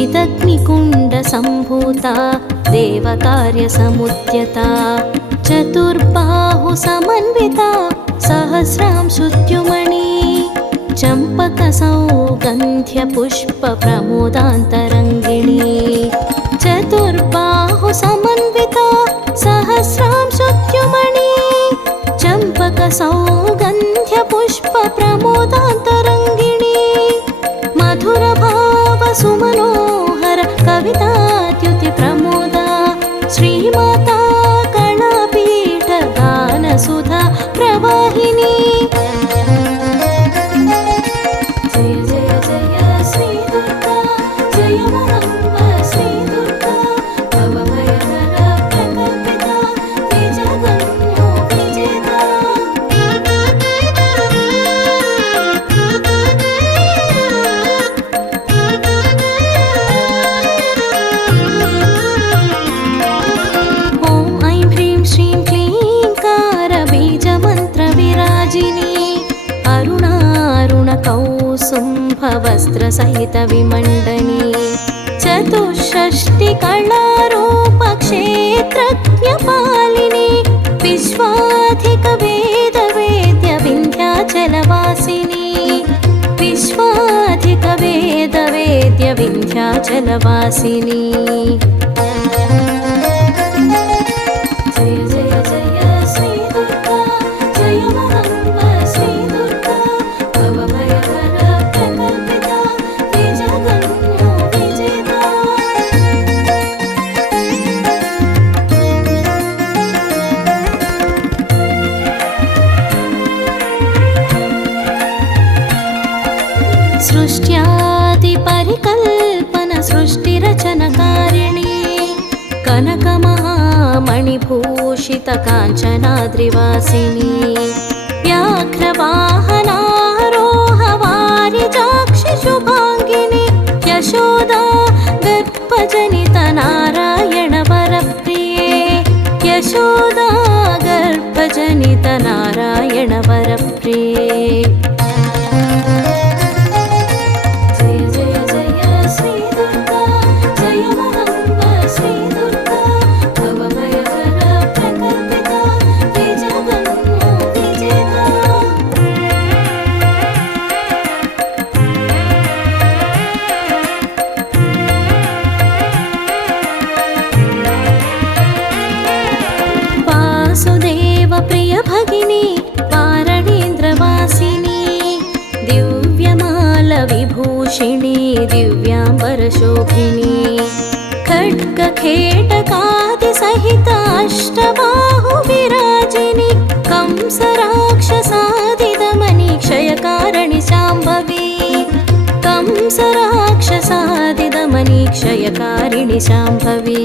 चिदग्निकुण्डसम्भूता देवकार्यसमुद्यता चतुर्बाहुसमन्विता सहस्रांशुद्युमणि चम्पकसौगन्ध्यपुष्पप्रमोदान्तरङ्गिणी चतुर्बाहुसमन्विता सहस्रांशुद्युमणि चम्पकसौगन्ध्यपुष्पप्रमोदान्तरङ्गिणी मधुरभावसुमनोहर कविताद्युतिप्रमोदा श्रीमाता कलापीठ गानसुधा प्रवाहिनी जय जय जय श्री दुर्गा जय माम्ब श्री दुर्गा भवभयहर प्रकल्पिता विजगन्यो विजेता वस्त्रसहित विमण्डनी चतुष्षष्टिकलारूपक्षेत्रज्ञपालिनी विश्वाधिकवेदवेद्य विन्ध्याचलवासिनी विश्वाधिकवेदवेद्य विन्ध्याचलवासिनी जय जय जय श्री दुर्गा जय माम्ब श्री दुर्गा भवभयहर प्रकल्पिता विजगन्यो विजेता सृष्ट्यादिपरिकल्पन सृष्टिरचनकारिणी कनकमहामणिभूषित काञ्चनाद्रिवासिनी व्याघ्रवाहनारोह वारिजाक्षि शुभाङ्गिनी यशोदा गर्भजनित नारायण वरप्रिये यशोदा गर्भजनित नारायण वरप्रिये वासुदेव प्रिय भगिनी वारणेन्द्रवासिनी दिव्यमाल विभूषिणी दिव्याम्बरशोभिनी खड्गखेटकादि सहित अष्टबाहु विराजिनी कंसराक्षसादिदमनि क्षयकारिणि शाम्भवी कंसराक्षसादिदमनि क्षयकारिणि शाम्भवी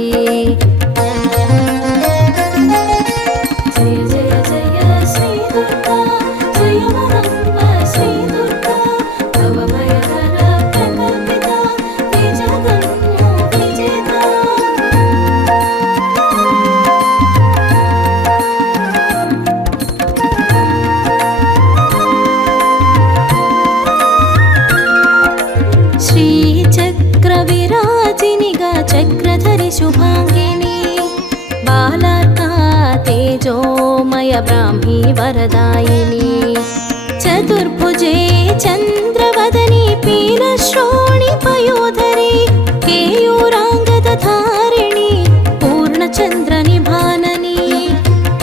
जय जय जय श्री दुर्गा जय माम्ब श्री दुर्गा भवभयहर प्रकल्पिता विजगन्यो विजेता श्रीचक्रविराजिनिगा चक्रधरि शुभाङ्गिनी बालार्का तेजोमय ब्राह्मी वरदायिनी चतुर्भुजे चन्द्रवदनी पीनश्रोणि पयोधरी केयूराङ्गदधारिणी पूर्णचन्द्रनिभाननी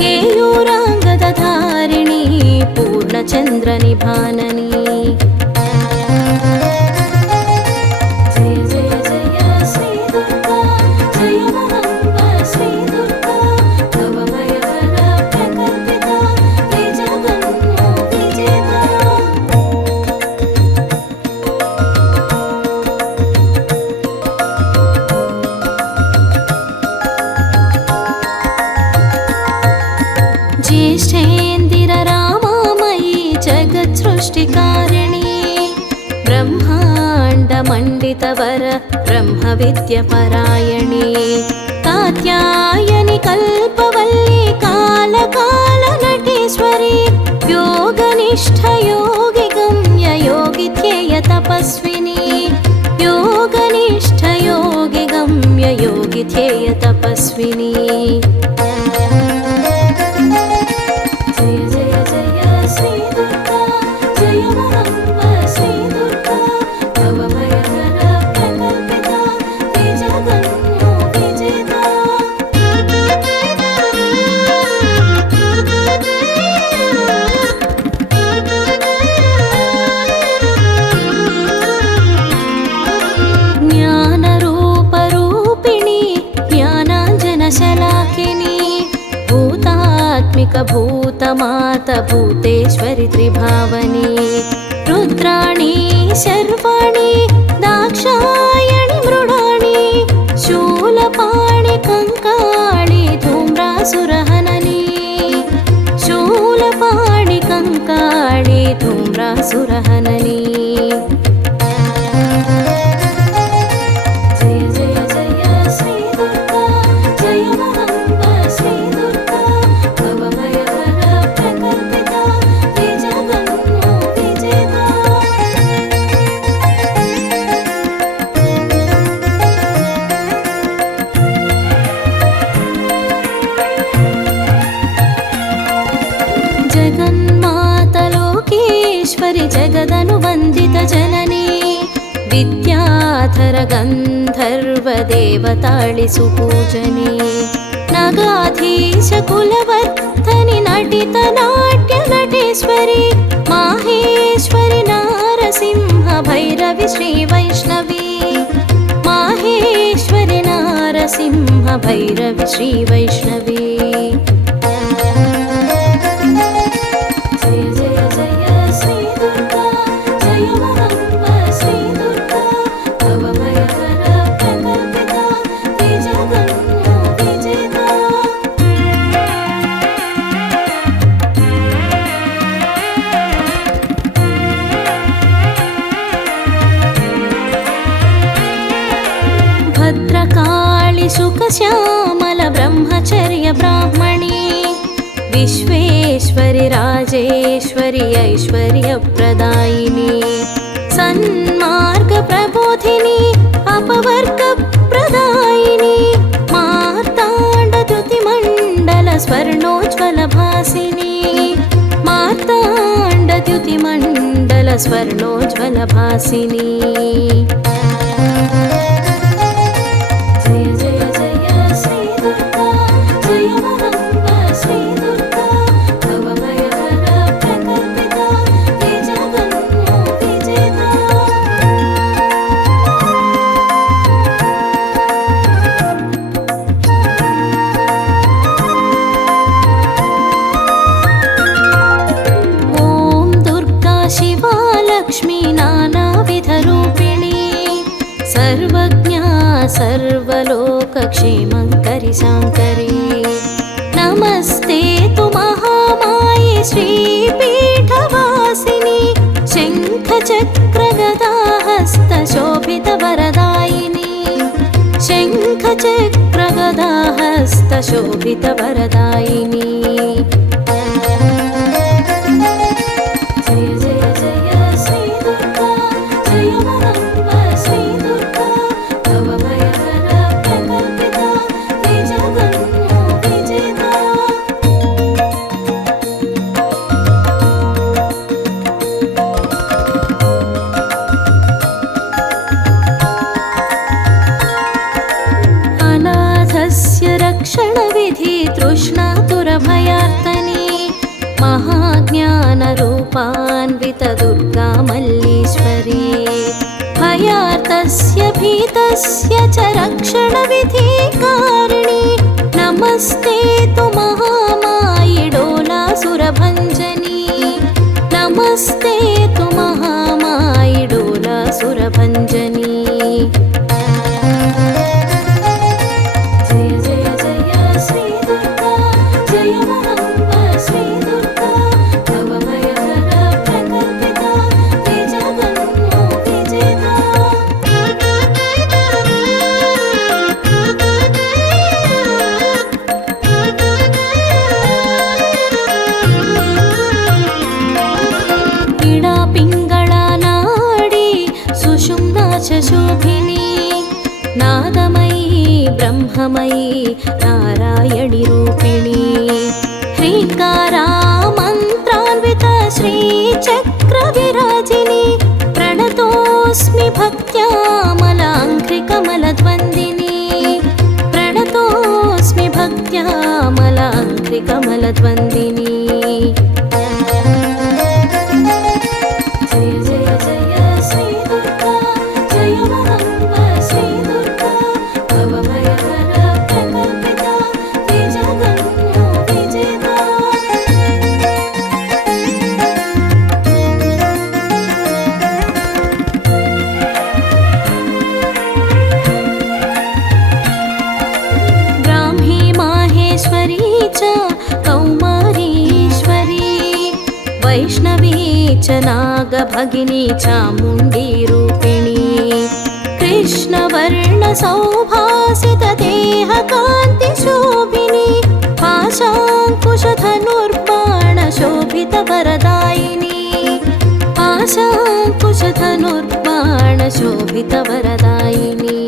केयूराङ्गदधारिणी पूर्णचन्द्रनिभाननी जय जय जय श्री दुर्गा जय माम्ब श्री दुर्गा भवभयहर प्रकल्पिता विजगन्यो विजेता ज्येष्ठेन्दिररामामयी जगत्सृष्टिकारिणी ब्रह्माण्डमण्डितवर ब्रह्मविद्यपरायणी कात्यायनि कल्पवल्ली कालकालनटेश्वरी योगनिष्ठयोगिगम्य योगिध्येय तपस्विनी योगनिष्ठयो भूतमात भूतेश्वरि त्रिभावनी रुद्राणी शर्वाणि दाक्षायणि मृडाणि शूलपाणि कंकाळि धूम्रासुरहननी शूलपाणि कंकाळि धूम्रासुरहननी जगदनुवन्दित जननी विद्याधर गन्धर्व देवताळि सुपूजनी नगाधीश कुलवर्धनि नटित नाट्य नटेश्वरी माहेश्वरि नारसिंह भैरवि श्री वैष्णवी माहेश्वरि नारसिंह भैरवि श्री वैष्णवी भद्रकाळि सुखश्यामल ब्रह्मचर्य ब्राह्मणी विश्वेश्वरि राजेश्वरि ऐश्वर्यप्रदायिनी सन्मार्ग प्रबोधिनी अपवर्ग प्रदायिनी मार्ताण्ड द्युतिमण्डल स्वर्णोज्ज्वल भासिनी मार्ताण्ड द्युतिमण्डल स्वर्णोज्ज्वल भासिनी सर्वज्ञा सर्वलोकक्षेमङ्करि शाङ्करी नमस्ते तु महामाये श्रीपीठवासिनि शङ्खचक्रगदाहस्तशोभितवरदायिनि शङ्खचक्रगदाहस्तशोभितवरदायिनि रक्षणविधि तृष्णातुरभयार्तनी महाज्ञानरूपान्वित दुर्गा मल्लीश्वरी भयार्तस्य भीतस्य च रक्षणविधिकारिणी नमस्ते तु महामायि डोलासुरभञ्जनी नमस्ते तु महामायि डोलासुरभञ्जनी शोभिनी नादमयी ब्रह्ममयी नारायणि रूपिणी ह्रीङ्कारा मन्त्रान्विता श्रीचक्रविराजिनी प्रणतोऽस्मि भक्त्यामलाङ्घ्रिकमलद्वन्दिनी प्रणतोऽस्मि भक्त्यामलाङ्घ्रिकमलद्वन्दिनी नीचनागभगिनी चामुण्डी रूपिणी कृष्णवर्णसौभासितदेहकान्तिशोभिनी पाशाङ्कुशधनुर्बाणशोभितवरदायिनी पाशाङ्कुशधनुर्बाणशोभितवरदायिनी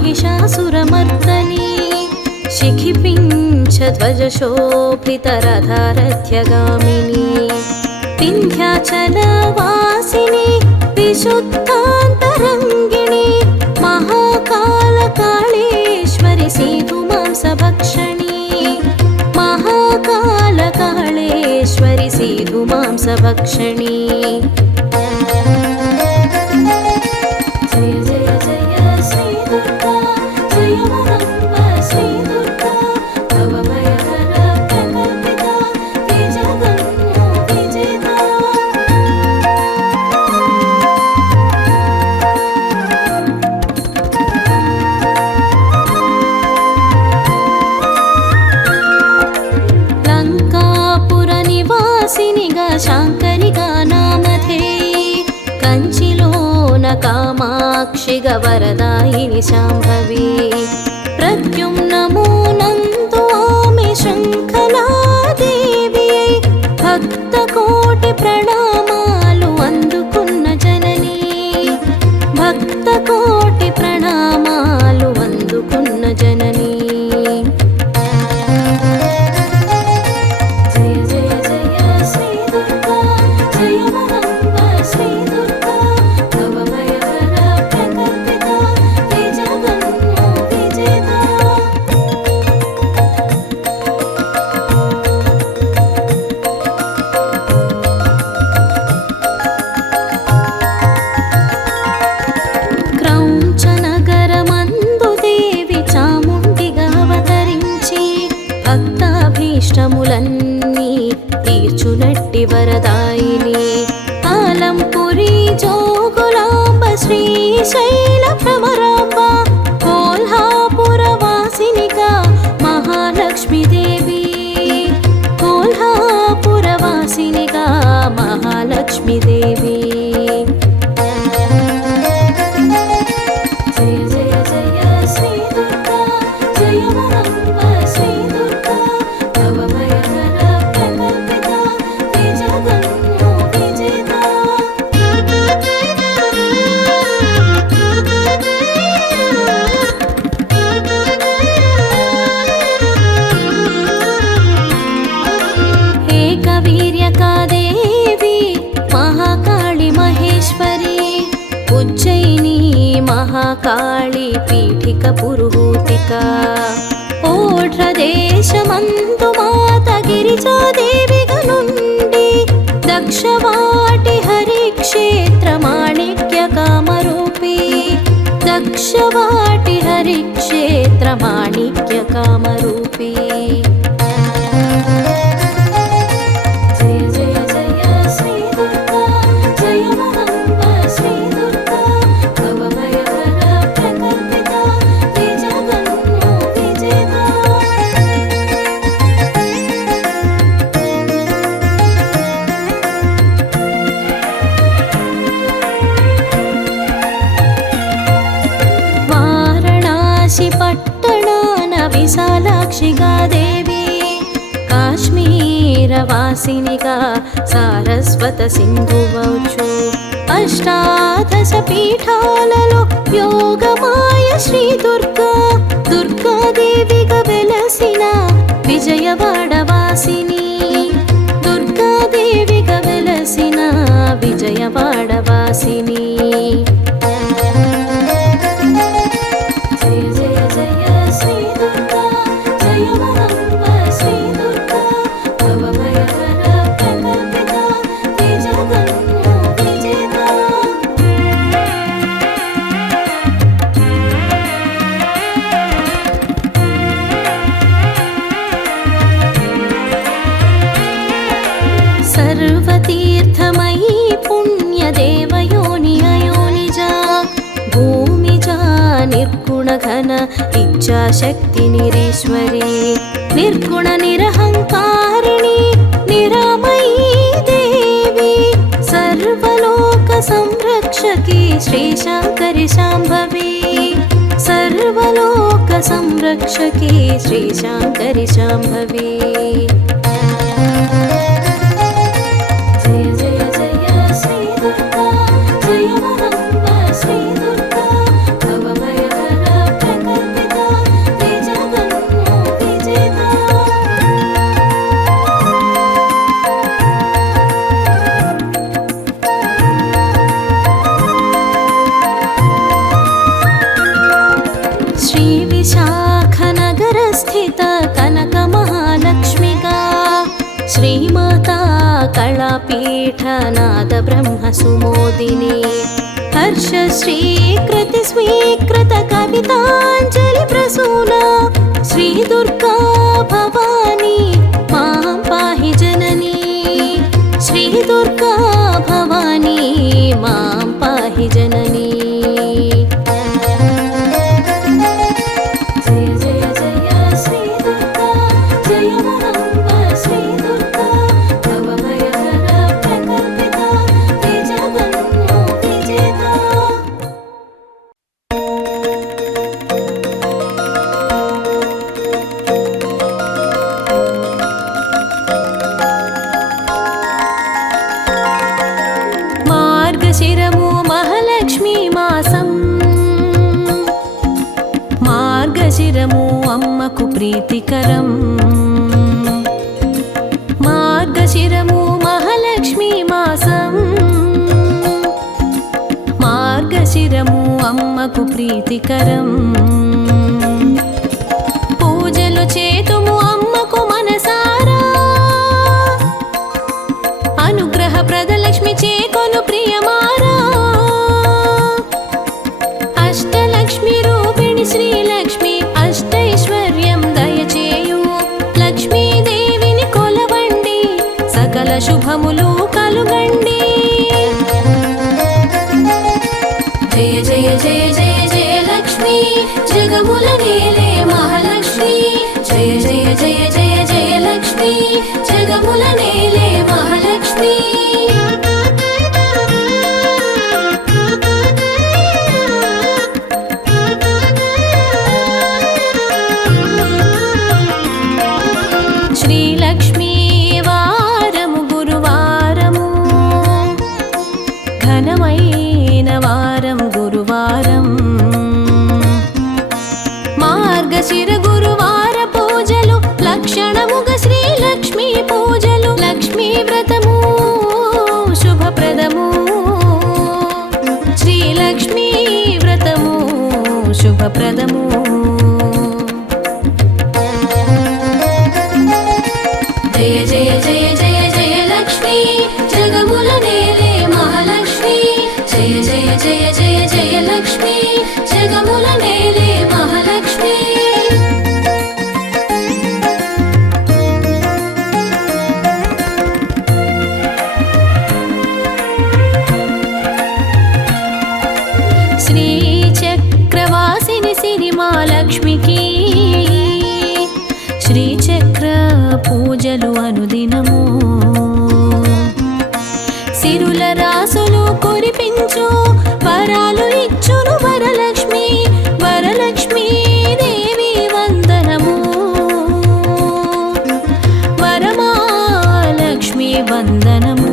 महिषासुरमर्दनी शिखिपिञ्छध्वजशोभितरथारथ्यगामिनी विन्ध्याचलवासिनी विशुद्धान्तरङ्गिणी महाकालकाळेश्वरि सीधुमांसभक्षणी महाकालकाळेश्वरि सीधुमांसभक्षणी शाङ्करिका नामधेयी कञ्चिलोन कामाक्षि गवरदायिनि शाम्भवी प्रद्युम्नमो नन्दो मे शृङ्खलादेव्यै भक्तकोटि प्रणामालु అందుకున్న जननी भक्तकोटि प्रणामालु అందుకున్న जननी భక్తాభీష్టములన్నీ తీర్చునట్టి వరదాయిని ఆలంపురి జోగులాంబ శ్రీశైల భ్రమరాంబ కోల్హాపుర వాసినిగా మహాలక్ష్మీదేవి కోల్హాపుర వాసినిగా మహాలక్ష్మీదేవి उज्जयिनी महाकाली पीठिक पुरुहूतिका ओढ्रदेशमंदु माता गिरिजादेविगा नुंडि दक्षवाटि हरिक्षेत्र माणिक्य कामरूपी दक्षवाटि हरिक्षेत्र माणिक्य कामरूपी పట్టణాన విశాలాక్షిగా దేవి కాశ్మీరవాసినిగా సారస్వత సింధువచ్చు అష్టాదశ పీఠాలలో యోగమాయ శ్రీ దుర్గాదేవిగా వెలసిన విజయవాడవాసిని దుర్గాదేవిగా వెలసిన విజయవాడవాసిని నిర్గుణ ఘన ఇచ్ఛాశక్తి నిరీశ్వరి నిర్గుణ నిరహంకారిణి నిరామయీ దేవి సర్వలోక సంరక్షకి శ్రీ శాంకరి శాంభవి సర్వలోక సంరక్షకి శ్రీ శాంకరి శాంభవి జయ జయ జయ శ్రీ దుర్గా జయ మహంబ శ్రీ దుర్గా భవభయహర ప్రకల్పిత విజగన్మో విజేత శ్రీ విశాఖనగరస్థిత కనక మహాలక్ష్మిగా శ్రీమాతా కళాపీఠనాద బ్రహ్మ సుమోదిని హర్ష శ్రీకృతి స్వీకృత కవితాంజలి ప్రసూన శ్రీ దుర్గా భవానీ మాం పాహి జననీ శ్రీ దుర్గా భవానీ మాం పాహి జననీ జయ జయ జయ శ్రీ దుర్గా జయ మహంబ శ్రీ దుర్గా భవభయహర ప్రకల్పిత విజగన్మో విజేత మార్గశిరము మహాలక్ష్మీ మాసం మార్గశిరము అమ్మకు ప్రీతికరం మార్గశిరము మహాలక్ష్మీ మాసం మార్గశిరము అమ్మకు ప్రీతికరం పూజలు చేతుము అమ్మకు మనసారా అనుగ్రహ ప్రదలక్ష్మి చేకొను ప్రియమారా అష్టలక్ష్మి రూపిణి శ్రీలక్ష్మి అష్టైశ్వర్యం దయచేయు లక్ష్మీదేవిని కొలవండి సకల శుభములు కలుగండి జయ జయ జయ జయ జయ లక్ష్మి జగముల నేలే మహాలక్ష్మి జయ జయ జయ జయ జయ లక్ష్మి జగముల నేలే మహాలక్ష్మి శ్రీలక్ష్మీ వారము గురువారము ఘనమైన వారం గురువారం మార్గశిర గురువార పూజలు లక్షణముగ శ్రీలక్ష్మీ పూజలు లక్ష్మీ వ్రతము శుభప్రదము శ్రీలక్ష్మీ వ్రతము శుభప్రదము జయ జయ జయ జయ జయ లక్ష్మి జగముల నేలే మహాలక్ష్మి జయ జయ జయ జయ జయ లక్ష్మి జగముల నేలే మహాలక్ష్మి శ్రీచక్రవాసిని సిరిమాలక్ష్మికి శ్రీచక్ర పూజలు అనుదినము సిరుల రాసులు కురిపించు వరాలు ఇచ్చును వరలక్ష్మి వరలక్ష్మీ దేవి వందనము వరమాలక్ష్మి వందనము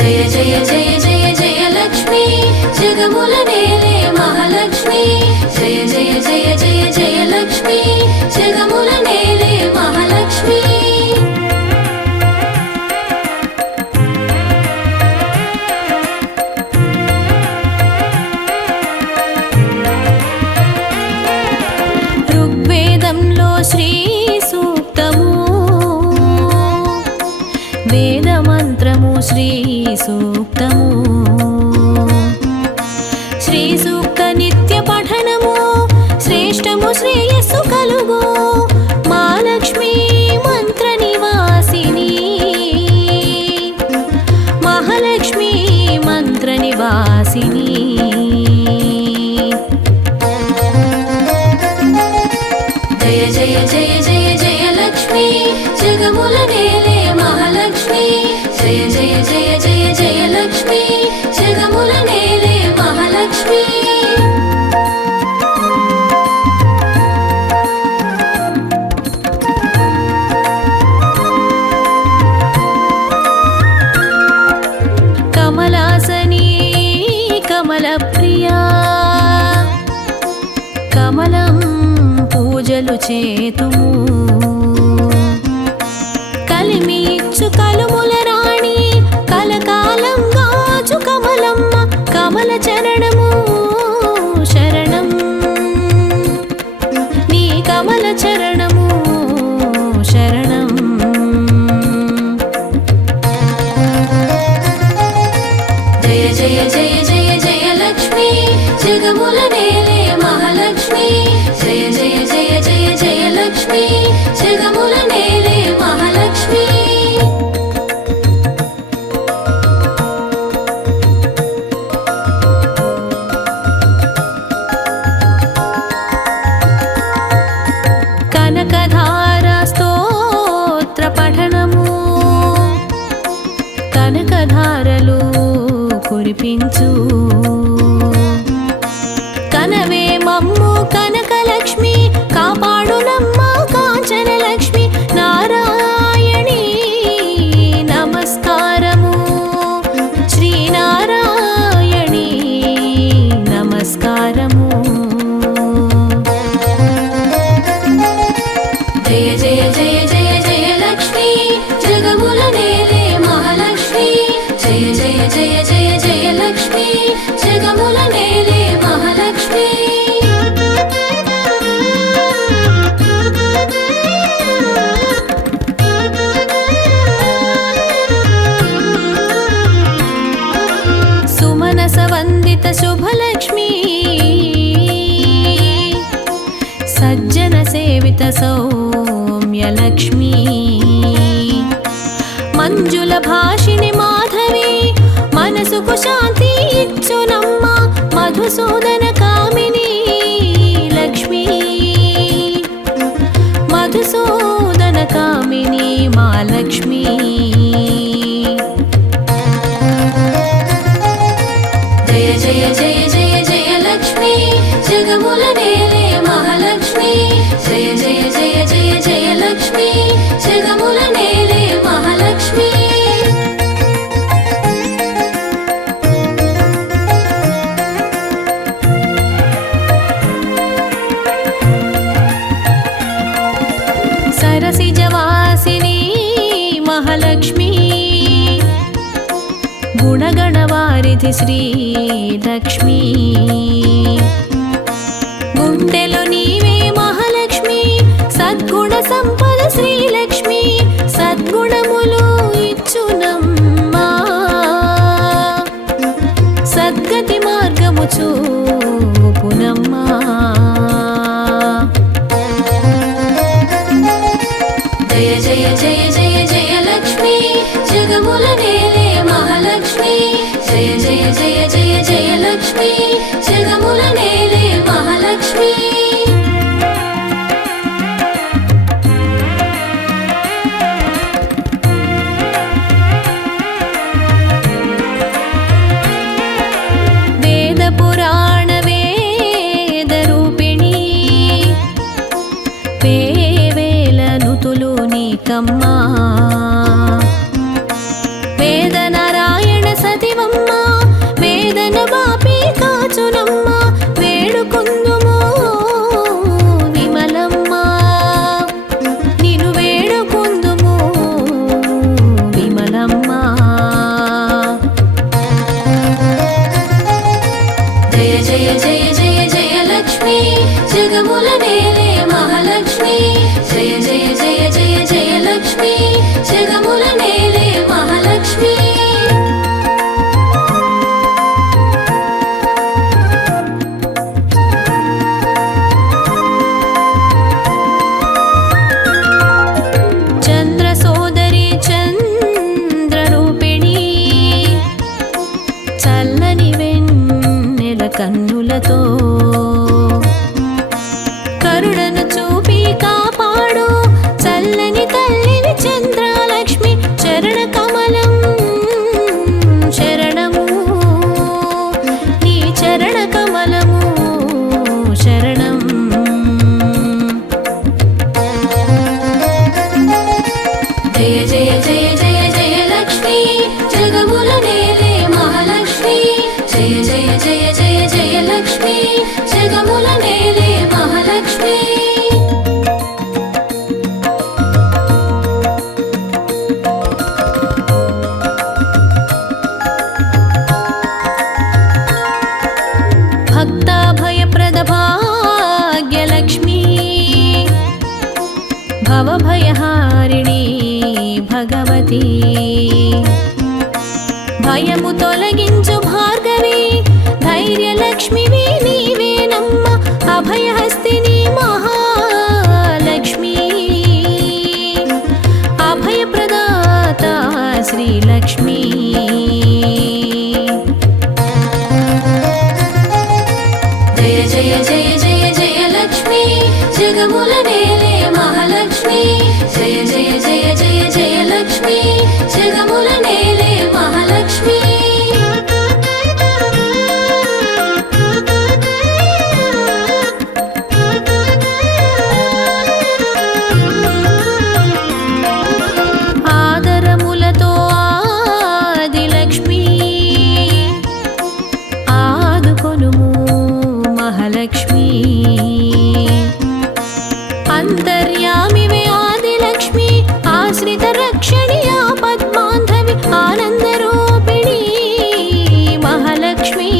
జయ జయ జయ జయ జయ లక్ష్మి జగముల నేలే మహాలక్ష్మి జయ జయ జయ జయ జయ లక్ష్మి జగముల నేలే మహాలక్ష్మి ఋగ్వేదంలో శ్రీ సూక్తము వేదమంత్రము శ్రీ సూక్తము శ్రీ సూక్త నిత్య పఠనము శ్రేష్టము శ్రేయస్సు కలుగు మహాలక్ష్మీ మంత్ర నివాసిని మహాలక్ష్మీ మంత్ర నివాసిని జయ జయ జయ జయ జయ లక్ష్మి జగముల నేలే మహాలక్ష్మి జయ జయ జయ జయ జయ లక్ష్మి జగముల నేలే మహాలక్ష్మి కమలాసని కమల ప్రియా కమలం పూజలు చేతుము కలిమిచ్చు కలుముల రాణి కలకాలం గాచు కమలమ్మ కమల చరణము శరణం నీ కమల చరణము శరణం జయ జయ జయ జయ జయ లక్ష్మి జగముల నేలే మహాలక్ష్మి జయ జయ జయ జయ జయ లక్ష్మి జగముల నేలే మహాలక్ష్మి కనకధార స్తోత్ర పఠనము కనకధారలు కురిపించు కనవే మమ్ము కనకలక్ష్మి కాపాడునమ్మ కాంచనలక్ష్మి నారాయణి నమస్కారము శ్రీనారాయణి నమస్కారము జయ జయ జయ జయ జయ లక్ష్మి జగముల నేలే మహాలక్ష్మి జయ జయ జయ జయ జయ లక్ష్మి జగముల నేలే మహాలక్ష్మి సుమనస వందిత శుభలక్ష్మి సజ్జన సేవిత సౌమ్యలక్ష్మి మంజుల భాషిని మాధవి మనసుకు శాంతి ఇచ్చునమ్మ మధుసూదన కామిని లక్ష్మి మధుసూదన కామిని మా లక్ష్మి జయ జయ జయ జయ జయ లక్ష్మి జగముల నేలే మహాలక్ష్మి జయ జయ జయ జయ జయ లక్ష్మి జగముల నేలే మహాలక్ష్మి సరసిజవాసిని మహాలక్ష్మి గుణగణవారిధి శ్రీలక్ష్మి గుండెలో నీవే మహాలక్ష్మి సద్గుణ సంపద శ్రీలక్ష్మి సద్గుణములు ఇచ్చునమ్మా సద్గతి మార్గము చూపునమ్మా జయ జయ జయ జయ జయ లక్ష్మి జగముల నేలే మహాలక్ష్మి జయ జయ జయ జయ జయ లక్ష్మి జగముల నేలే మహాలక్ష్మి వేద పురాణ వేద రూపిణి వేవేల నుతులు నీకమ్మా వేద నారాయణ సతివమ్మ వేదన బాపి కాచునమ్మ వేడుకుందుము విమలమ్మ నిను వేడుకుందుము విమలమ్మ జయ జయ జయ జయ జయ లక్ష్మి జగముల నేలే మహాలక్ష్మి జయ జయ జయ జయ జయ లక్ష్మి జగముల నేలే మహాలక్ష్మి చంద్ర సోదరి చంద్ర రూపిణి చల చల్లని వెన్నెల కన్నులతో కరుణను చూపి కాపాడు చల్లని తల్లిని చంద్రలక్ష్మి చరణ కమలం శరణము నీ చరణ కమలము శరణం జయ జయ జయ జయ జయ లక్ష్మి జగముల నేలే మహాలక్ష్మి జయ జయ జయ జయ జయ లక్ష్మి జగముల నేలే మహాలక్ష్మి భక్తాభయప్రద భాగ్యలక్ష్మి భవభయహారిణి భగవతి భయము తొలగించు భార్గవి ధైర్యలక్ష్మివి నీవేనమ్మ అభయహస్తిని మహాలక్ష్మి అభయప్రదాత శ్రీలక్ష్మి జయ జయ జయ జయ జయ లక్ష్మి జగముల నేలే మహాలక్ష్మి జయ జయ జయ జయ జయ లక్ష్మి జగముల నేలే మహాలక్ష్మి ఆదరములతో ఆదిలక్ష్మి ఆదుకొనుము మహాలక్ష్మి అంతర్యామివే ఆదిలక్ష్మి ఆశ్రిత రక్షణి ఆపద్బాంధవి ఆనందరూపిణి మహాలక్ష్మి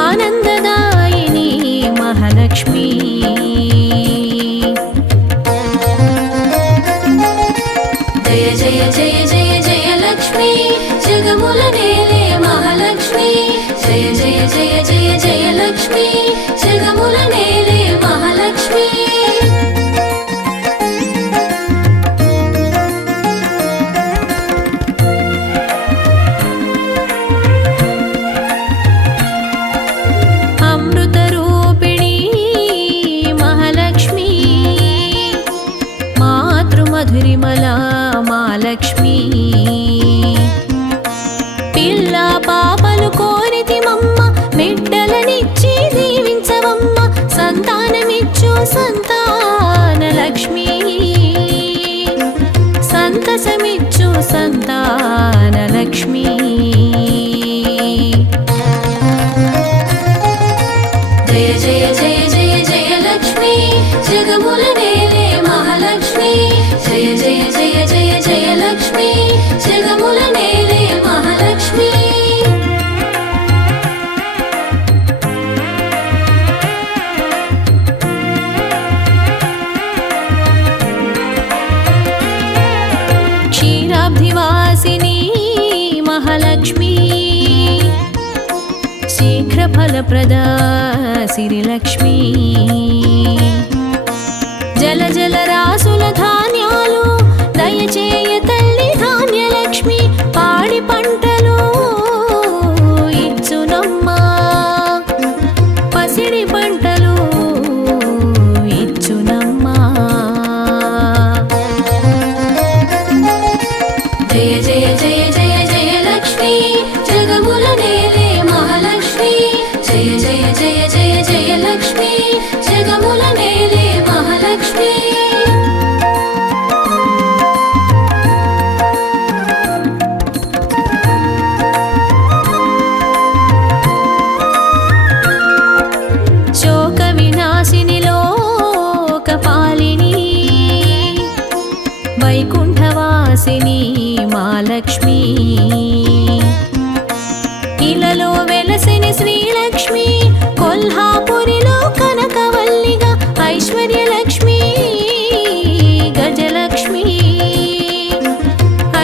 ఆనందదాయిని మహాలక్ష్మి జయ జయ జయ జయ జయ లక్ష్మి జగముల నేలే మహాలక్ష్మి జయ జయ జయ జయ జయ లక్ష్మి జగముల నేలే మహాలక్ష్మి అమృత రూపిణి మహాలక్ష్మి మాతృమధురిమలా మాలక్ష్మి పిల్ల పాపలు కోరితిమమ్మ బిడ్డలనిచ్చి దీవించవమ్మ సంతానమిచ్చు సంతానలక్ష్మి సంతసమిచ్చు సంతానలక్ష్మి జయ జయ జయ జయ జయ లక్ష్మి జగముల నేలే మహాలక్ష్మి జయ జయ జయ జయ జయ లక్ష్మి జగముల నేలే మహాలక్ష్మి క్షీరాబ్ధివాసిని మహాలక్ష్మి శీఘ్రఫలప్రదా సిరిలక్ష్మి జల జల రాసుల ధాన్యాలు దయచేయ తల్లి ధాన్యలక్ష్మి పాడి పంటలు ఇచ్చునమ్మా పసిడి పంటలు ఇచ్చునమ్మా జయ జయ జయ జయ జయ లక్ష్మి జగముల నేలే మహాలక్ష్మి జయ జయ జయ జయ జయ లక్ష్మి జగముల నేలే మహాలక్ష్మి శోక వినాశిని లోకపాలిని వైకుంఠవాసిని మాలక్ష్మి ఇలలో వెలసిని శ్రీలక్ష్మి కొల్హాపురిలో కనకవల్లిగా ఐశ్వర్యలక్ష్మి గజలక్ష్మి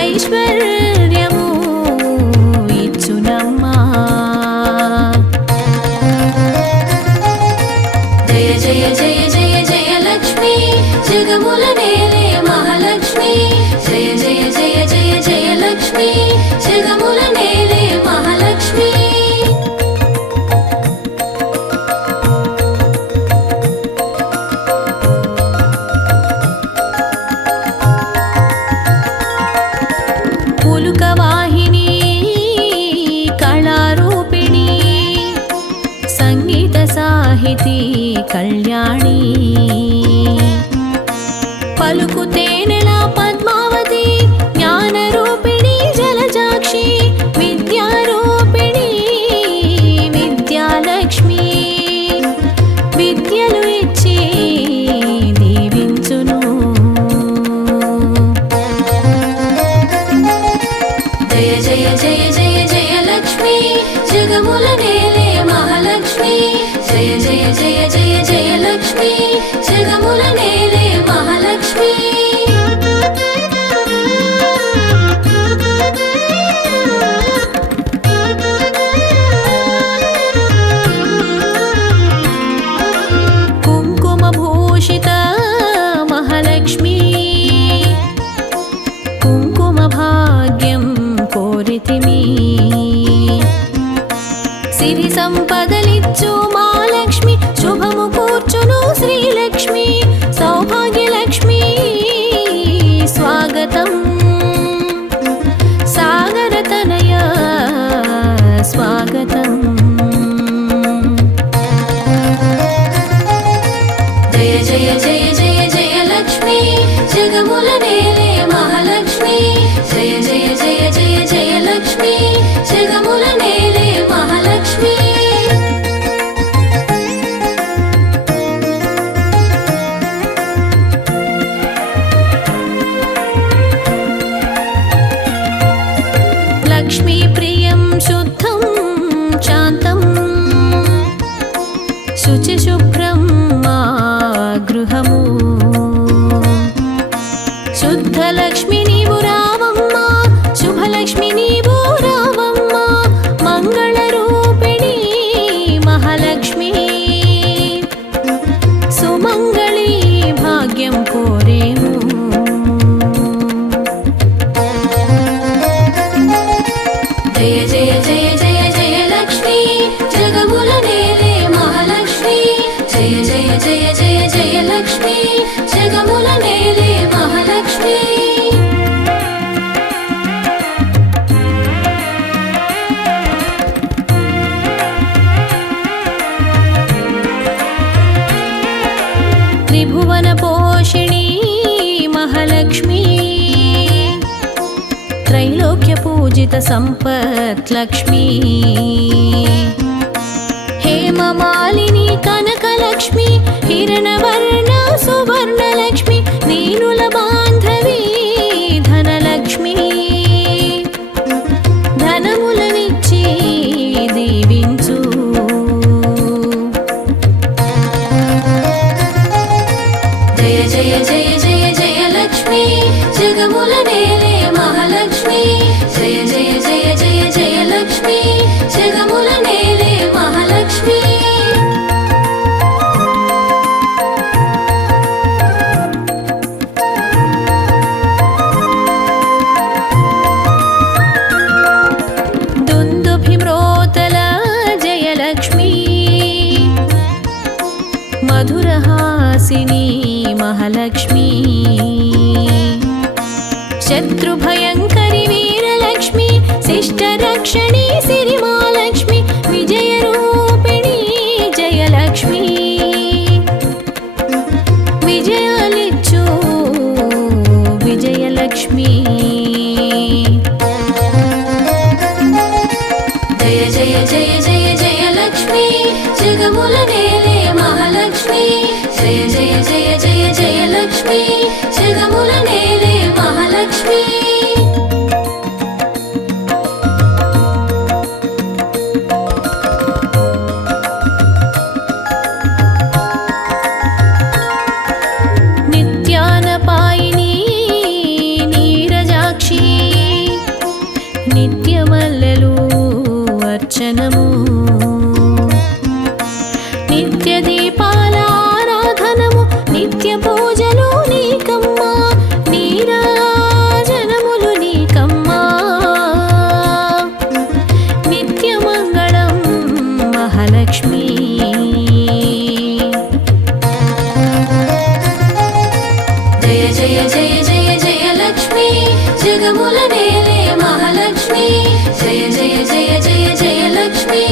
ఐశ్వర్యము ఇచ్చునమ్మా జయ జయ జయ జయ జయ లక్ష్మి జగముల నేలే మహాలక్ష్మి జయ జయ జయ జయ జయ లక్ష్మి జగముల నేలే మహా భారతి కళ్యాణి పలుకుతే నెల పద్మావతి జ్ఞానరూపిణి జలజాక్షి విద్యారూపిణి విద్యాలక్ష్మి విద్యలు ఇచ్చి దీవించును జయ జయ జయ జయ జయ లక్ష్మి జగముల నేలే మహాలక్ష్మి జయ జయ జయ జయ జయ లక్ష్మి జగముల నేలే మహాలక్ష్మి కుంకుమ భూషిత మహాలక్ష్మి కుంకుమ భాగ్యం కోరితిమి సిరి సంపదలిచ్చు మా లక్ష్మి శుభము కూర్చును శ్రీలక్ష్మి సౌభాగ్యలక్ష్మి స్వాగతం సాగరతనయ స్వాగతం జయ జయ జయ జయ జయ లక్ష్మి జగముల నేలే మహాలక్ష్మి జయ జయ జయ జయ జయ లక్ష్మి జగముల నేలే మహాలక్ష్మి లక్ష్మీ ప్రియం శుద్ధం శాంతం శుచిశుభ్రం మా గృహము శుద్ధలక్ష్మి నీవు రావమ్మ శుభలక్ష్మి నీవు రావమ్మ మంగళరూపిణి మహాలక్ష్మి సుమంగళి భాగ్యం కోరేము జయ జయ జయ జయ జయ లక్ష్మి జగముల నేలే మహాలక్ష్మి జయ జయ జయ జయ జయ లక్ష్మి జగముల నేలే మహాలక్ష్మి త్రిభువన పోషిణి మహాలక్ష్మి त्रैलोक्य पूजित संपत् लक्ष्मी हेममालिनी कनकलक्ष्मी हिरणवर्ण सुवर्णलक्ष्मी दीनुल बान्धवी धनलक्ष्मी धनमुलनिच्చి దీవించు జయ జయ జయ జయ జయ లక్ష్మి జగముల నేలే మహాలక్ష్మి జయ జయ జయ జయ జయ లక్ష్మి జగముల నేలే మహాలక్ష్మి దుందుభిమ్రోతల జయలక్ష్మి మధురహాసిని మహాలక్ష్మి శత్రుభయంకరి వీరలక్ష్మి శిష్టరక్షణి సిరిమాలక్ష్మి విజయరూపిణి జయలక్ష్మి విజయాలిచ్చు విజయలక్ష్మి జయ జయ జయ జయ జయ లక్ష్మి జగముల నేలే మహాలక్ష్మి జయ జయ జయ జయ జయ లక్ష్మి జగముల నేలే మహాలక్ష్మి నిత్యానపాయిని నీరజాక్షి నిత్యమల్లెలు అర్చనము నిత్య దీపాల ఆరాధనము నిత్య పూజలు నీకమ్మా నీరాజనములు నీకమ్మా నిత్యమంగళం మహాలక్ష్మి జయ జయ జయ జయ జయ లక్ష్మి జగముల నేలే మహాలక్ష్మి జయ జయ జయ జయ జయ లక్ష్మి